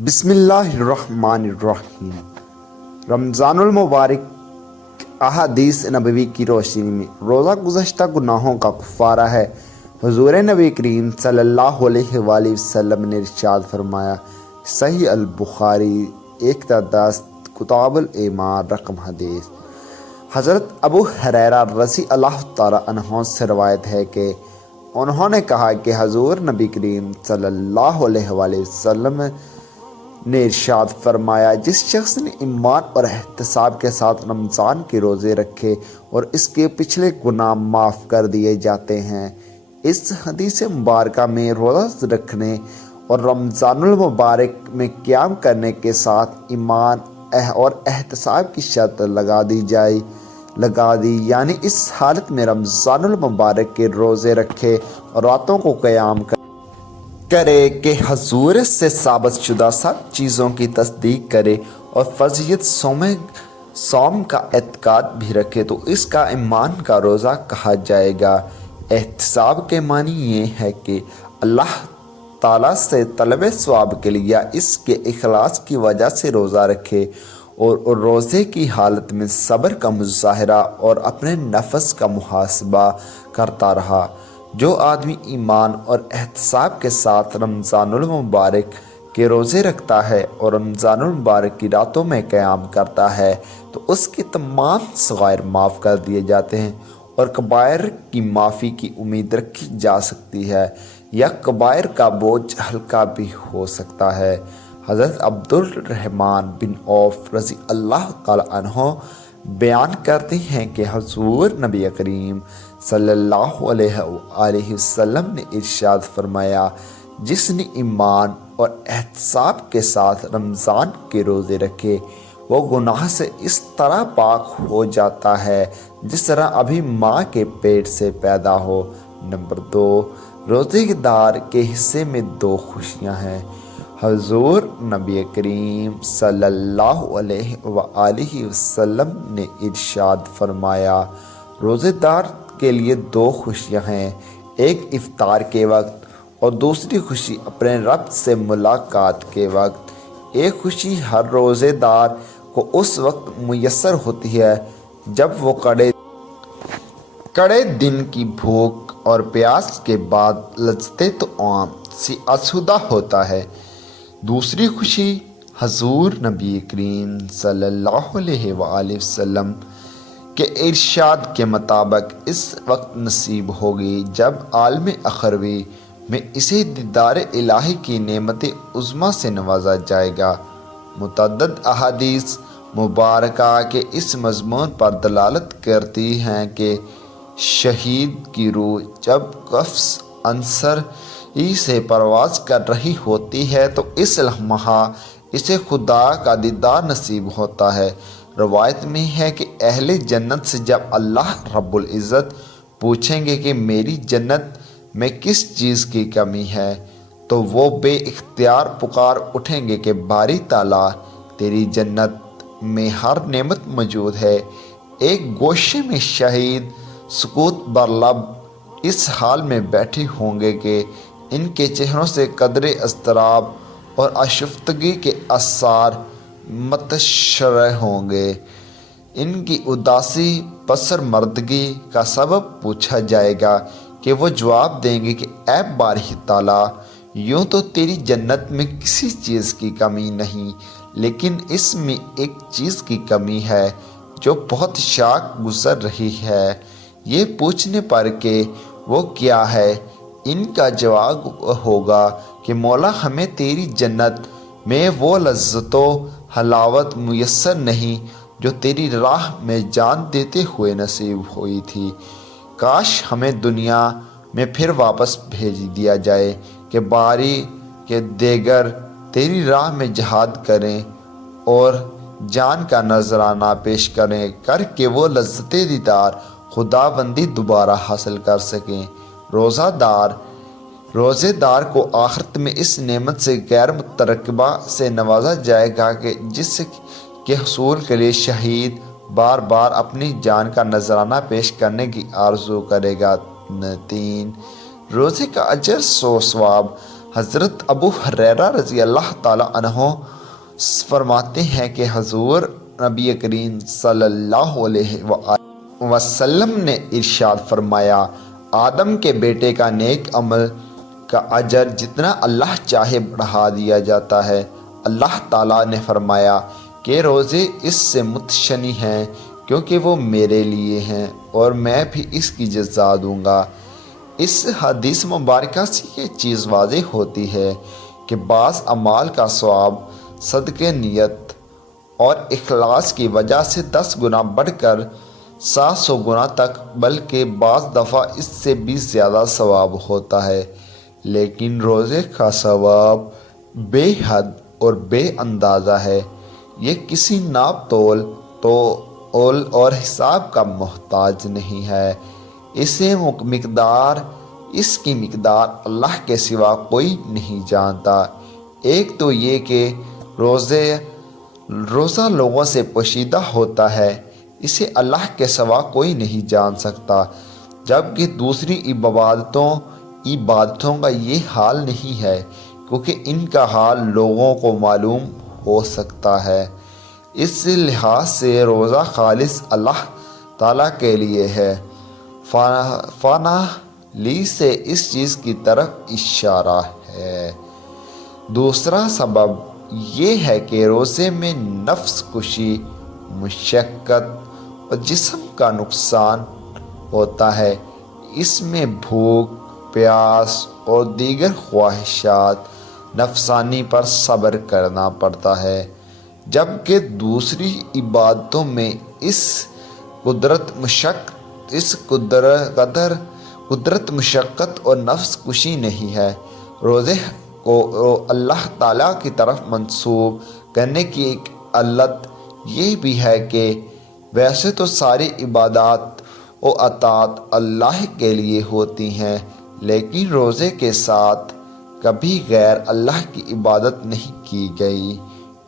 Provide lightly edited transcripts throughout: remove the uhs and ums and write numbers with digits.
بسم اللہ الرحمن الرحیم۔ رمضان المبارک احادیث نبوی کی روشنی میں روزہ گزشتہ گناہوں کا کفارہ ہے۔ حضور نبی کریم صلی اللہ علیہ وآلہ وسلم نے ارشاد فرمایا، صحیح البخاری 110 کتاب الایمان رقم حدیث۔ حضرت ابو ہریرہ رضی اللہ تعالی عنہ سے روایت ہے کہ انہوں نے کہا کہ حضور نبی کریم صلی اللہ علیہ وآلہ وسلم نے ارشاد فرمایا، جس شخص نے ایمان اور احتساب کے ساتھ رمضان کے روزے رکھے اور اس کے پچھلے گناہ معاف کر دیے جاتے ہیں۔ اس حدیث مبارکہ میں روزہ رکھنے اور رمضان المبارک میں قیام کرنے کے ساتھ ایمان اور احتساب کی شرط لگا دی، یعنی اس حالت میں رمضان المبارک کے روزے رکھے اور راتوں کو قیام کرے کہ حضور سے ثابت شدہ سب چیزوں کی تصدیق کرے اور فضیلت صوم کا اعتقاد بھی رکھے تو اس کا ایمان کا روزہ کہا جائے گا۔ احتساب کے معنی یہ ہے کہ اللہ تعالیٰ سے طلب ثواب کے لیے اس کے اخلاص کی وجہ سے روزہ رکھے اور روزے کی حالت میں صبر کا مظاہرہ اور اپنے نفس کا محاسبہ کرتا رہا۔ جو آدمی ایمان اور احتساب کے ساتھ رمضان المبارک کے روزے رکھتا ہے اور رمضان المبارک کی راتوں میں قیام کرتا ہے تو اس کی تمام صغائر معاف کر دیے جاتے ہیں اور کبائر کی معافی کی امید رکھی جا سکتی ہے یا کبائر کا بوجھ ہلکا بھی ہو سکتا ہے۔ حضرت عبد الرحمن بن عوف رضی اللہ تعالی عنہ بیان کرتے ہیں کہ حضور نبی کریم صلی اللہ علیہ وآلہ وسلم نے ارشاد فرمایا، جس نے ایمان اور احتساب کے ساتھ رمضان کے روزے رکھے وہ گناہ سے اس طرح پاک ہو جاتا ہے جس طرح ابھی ماں کے پیٹ سے پیدا ہو۔ نمبر 2، روزے دار کے حصے میں 2 خوشیاں ہیں۔ حضور نبی کریم صلی اللہ علیہ وآلہ وسلم نے ارشاد فرمایا، روزے دار کے لیے 2 خوشیاں ہیں، ایک افطار کے وقت اور دوسری خوشی اپنے رب سے ملاقات کے وقت۔ ایک خوشی ہر روزے دار کو اس وقت میسر ہوتی ہے جب وہ کڑے دن کی بھوک اور پیاس کے بعد لذت طعام سے آسودہ ہوتا ہے۔ دوسری خوشی حضور نبی کریم صلی اللہ علیہ وآلہ وسلم کے ارشاد کے مطابق اس وقت نصیب ہوگی جب عالم اخروی میں اسے دیدار الہی کی نعمت عظمیٰ سے نوازا جائے گا۔ متعدد احادیث مبارکہ کے اس مضمون پر دلالت کرتی ہیں کہ شہید کی روح جب قفس انصری سے پرواز کر رہی ہوتی ہے تو اس لمحہ اسے خدا کا دیدار نصیب ہوتا ہے۔ روایت میں ہے کہ اہل جنت سے جب اللہ رب العزت پوچھیں گے کہ میری جنت میں کس چیز کی کمی ہے تو وہ بے اختیار پکار اٹھیں گے کہ باری تعالیٰ تیری جنت میں ہر نعمت موجود ہے۔ ایک گوشے میں شہید سکوت برلب اس حال میں بیٹھے ہوں گے کہ ان کے چہروں سے قدر اضطراب اور آشفتگی کے آثار متشرع ہوں گے۔ ان کی اداسی پسماندگی کا سبب پوچھا جائے گا کہ وہ جواب دیں گے کہ اے باری تعالیٰ، یوں تو تیری جنت میں کسی چیز کی کمی نہیں، لیکن اس میں ایک چیز کی کمی ہے جو بہت شاک گزر رہی ہے۔ یہ پوچھنے پر کہ وہ کیا ہے، ان کا جواب ہوگا کہ مولا ہمیں تیری جنت میں وہ لذت و حلاوت میسر نہیں جو تیری راہ میں جان دیتے ہوئے نصیب ہوئی تھی۔ کاش ہمیں دنیا میں پھر واپس بھیج دیا جائے کہ باری کے دیگر تیری راہ میں جہاد کریں اور جان کا نذرانہ پیش کریں کر کے وہ لذت دیدار خدا بندی دوبارہ حاصل کر سکیں۔ روزے دار کو آخرت میں اس نعمت سے غیر مترقبہ سے نوازا جائے گا کہ جس کے حصول کے لیے شہید بار بار اپنی جان کا نذرانہ پیش کرنے کی آرزو کرے گا۔ 3، روزے کا اجر و ثواب حضرت ابو ہریرہ رضی اللہ تعالی عنہ فرماتے ہیں کہ حضور نبی کریم صلی اللہ علیہ وآلہ وسلم نے ارشاد فرمایا، آدم کے بیٹے کا نیک عمل کا اجر جتنا اللہ چاہے بڑھا دیا جاتا ہے۔ اللہ تعالیٰ نے فرمایا کہ روزے اس سے متشنی ہیں کیونکہ وہ میرے لیے ہیں اور میں بھی اس کی جزا دوں گا۔ اس حدیث مبارکہ سے یہ چیز واضح ہوتی ہے کہ بعض اعمال کا ثواب صدقے نیت اور اخلاص کی وجہ سے 10 گنا بڑھ کر 700 گنا تک، بلکہ بعض دفعہ اس سے بھی زیادہ ثواب ہوتا ہے، لیکن روزے کا ثواب بے حد اور بے اندازہ ہے۔ یہ کسی ناپ تول اور حساب کا محتاج نہیں ہے۔ اس کی مقدار اللہ کے سوا کوئی نہیں جانتا۔ ایک تو یہ کہ روزہ لوگوں سے پوشیدہ ہوتا ہے، اسے اللہ کے سوا کوئی نہیں جان سکتا، جبکہ دوسری عبادتوں کا یہ حال نہیں ہے کیونکہ ان کا حال لوگوں کو معلوم ہو سکتا ہے۔ اس لحاظ سے روزہ خالص اللہ تعالیٰ کے لیے ہے۔ فنالی سے اس چیز کی طرف اشارہ ہے۔ دوسرا سبب یہ ہے کہ روزے میں نفس کشی، مشقت اور جسم کا نقصان ہوتا ہے۔ اس میں بھوک، پیاس اور دیگر خواہشات نفسانی پر صبر کرنا پڑتا ہے، جبکہ دوسری عبادتوں میں اس قدرت مشقت اور نفس کشی نہیں ہے۔ روزے کو اللہ تعالیٰ کی طرف منسوب کرنے کی ایک علت یہ بھی ہے کہ ویسے تو ساری عبادات و اطاعت اللہ کے لیے ہوتی ہیں، لیکن روزے کے ساتھ کبھی غیر اللہ کی عبادت نہیں کی گئی،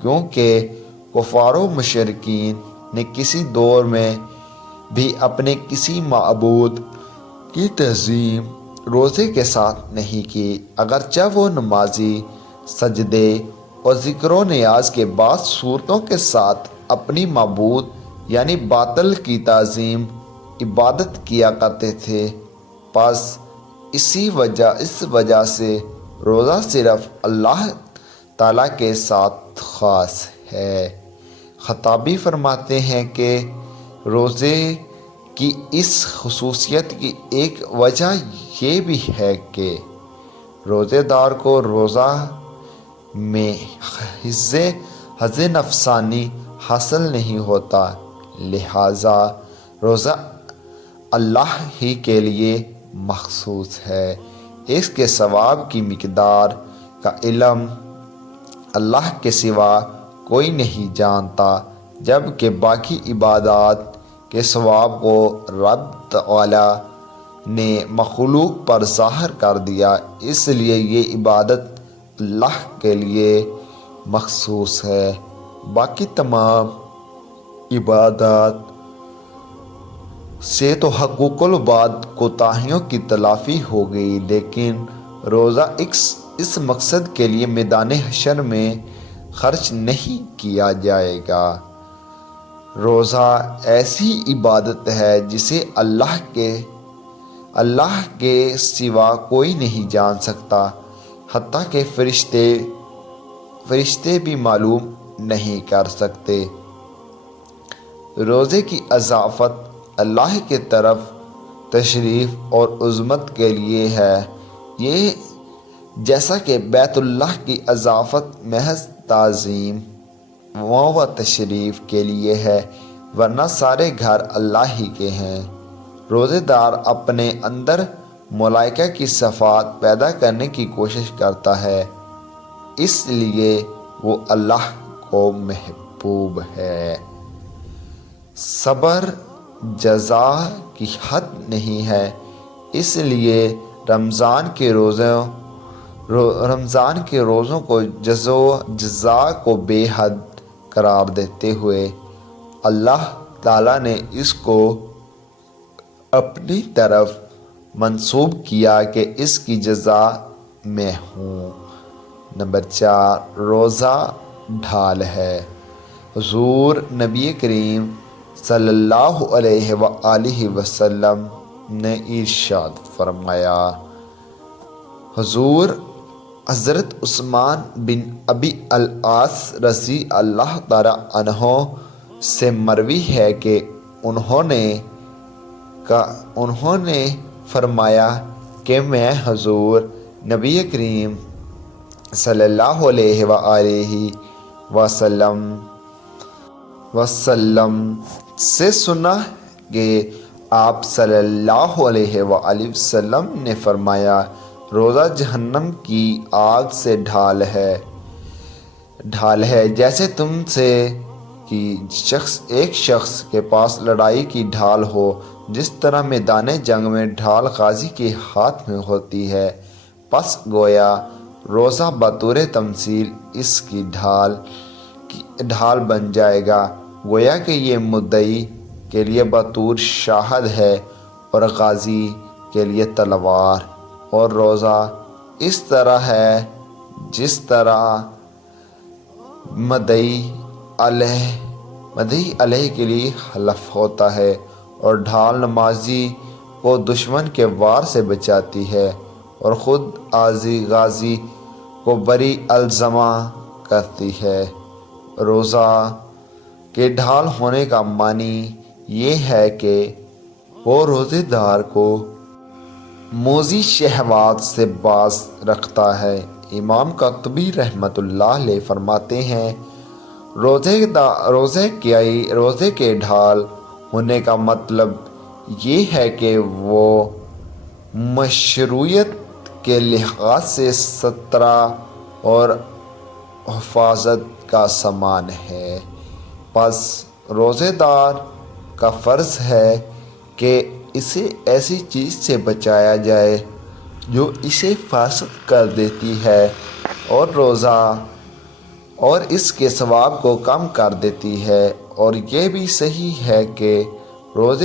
کیونکہ کفار و مشرکین نے کسی دور میں بھی اپنے کسی معبود کی تعظیم روزے کے ساتھ نہیں کی، اگرچہ وہ نمازی سجدے اور ذکر و نیاز کے بعد صورتوں کے ساتھ اپنی معبود یعنی باطل کی تعظیم عبادت کیا کرتے تھے۔ پس اس وجہ سے روزہ صرف اللہ تعالیٰ کے ساتھ خاص ہے۔ خطابی فرماتے ہیں کہ روزے کی اس خصوصیت کی ایک وجہ یہ بھی ہے کہ روزے دار کو روزہ میں حظ نفسانی حاصل نہیں ہوتا، لہٰذا روزہ اللہ ہی کے لیے مخصوص ہے۔ اس کے ثواب کی مقدار کا علم اللہ کے سوا کوئی نہیں جانتا، جبکہ باقی عبادات کے ثواب کو رب تعالیٰ نے مخلوق پر ظاہر کر دیا، اس لیے یہ عبادت اللہ کے لیے مخصوص ہے۔ باقی تمام عبادات سے تو حقوق العباد کوتاہیوں کی تلافی ہو گئی، لیکن روزہ اس مقصد کے لیے میدان حشر میں خرچ نہیں کیا جائے گا۔ روزہ ایسی عبادت ہے جسے اللہ کے سوا کوئی نہیں جان سکتا، حتیٰ کہ فرشتے بھی معلوم نہیں کر سکتے۔ روزے کی اضافت اللہ کی طرف تشریف اور عظمت کے لیے ہے، یہ جیسا کہ بیت اللہ کی اضافت محض تعظیم و تشریف کے لیے ہے، ورنہ سارے گھر اللہ ہی کے ہیں۔ روزے دار اپنے اندر ملائکہ کی صفات پیدا کرنے کی کوشش کرتا ہے، اس لیے وہ اللہ کو محبوب ہے۔ صبر جزا کی حد نہیں ہے، اس لیے رمضان کے روزوں کو جزا کو بے حد قرار دیتے ہوئے اللہ تعالیٰ نے اس کو اپنی طرف منسوب کیا کہ اس کی جزا میں ہوں۔ نمبر 4، روزہ ڈھال ہے۔ حضور نبی کریم صلی اللہ علیہ وآلہ وسلم نے ارشاد فرمایا، حضور حضرت عثمان بن ابی العاص رضی اللہ تعالی عنہ سے مروی ہے کہ انہوں نے فرمایا کہ میں حضور نبی کریم صلی اللہ علیہ وآلہ وسلم سے سنا کہ آپ صلی اللہ علیہ وآلہ وسلم نے فرمایا، روزہ جہنم کی آگ سے ڈھال ہے، جیسے تم سے کہ ایک شخص کے پاس لڑائی کی ڈھال ہو، جس طرح میدان جنگ میں ڈھال غازی کے ہاتھ میں ہوتی ہے، پس گویا روزہ بطور تمثیل اس کی ڈھال بن جائے گا، گویا کہ یہ مدعی کے لیے بطور شاہد ہے اور غازی کے لیے تلوار، اور روزہ اس طرح ہے جس طرح مدعی علیہ کے لیے حلف ہوتا ہے، اور ڈھال نمازی کو دشمن کے وار سے بچاتی ہے اور خود غازی کو بری الزامہ کرتی ہے۔ روزہ کے ڈھال ہونے کا معنی یہ ہے کہ وہ روزے دار کو موذی شہوات سے باز رکھتا ہے۔ امام قرطبی رحمۃ اللہ علیہ فرماتے ہیں، روزے کے ڈھال ہونے کا مطلب یہ ہے کہ وہ مشروعیت کے لحاظ سے سترہ اور حفاظت کا سامان ہے۔ پس روزے دار کا فرض ہے کہ اسے ایسی چیز سے بچایا جائے جو اسے فاسد کر دیتی ہے اور اس کے ثواب کو کم کر دیتی ہے، اور یہ بھی صحیح ہے کہ روزے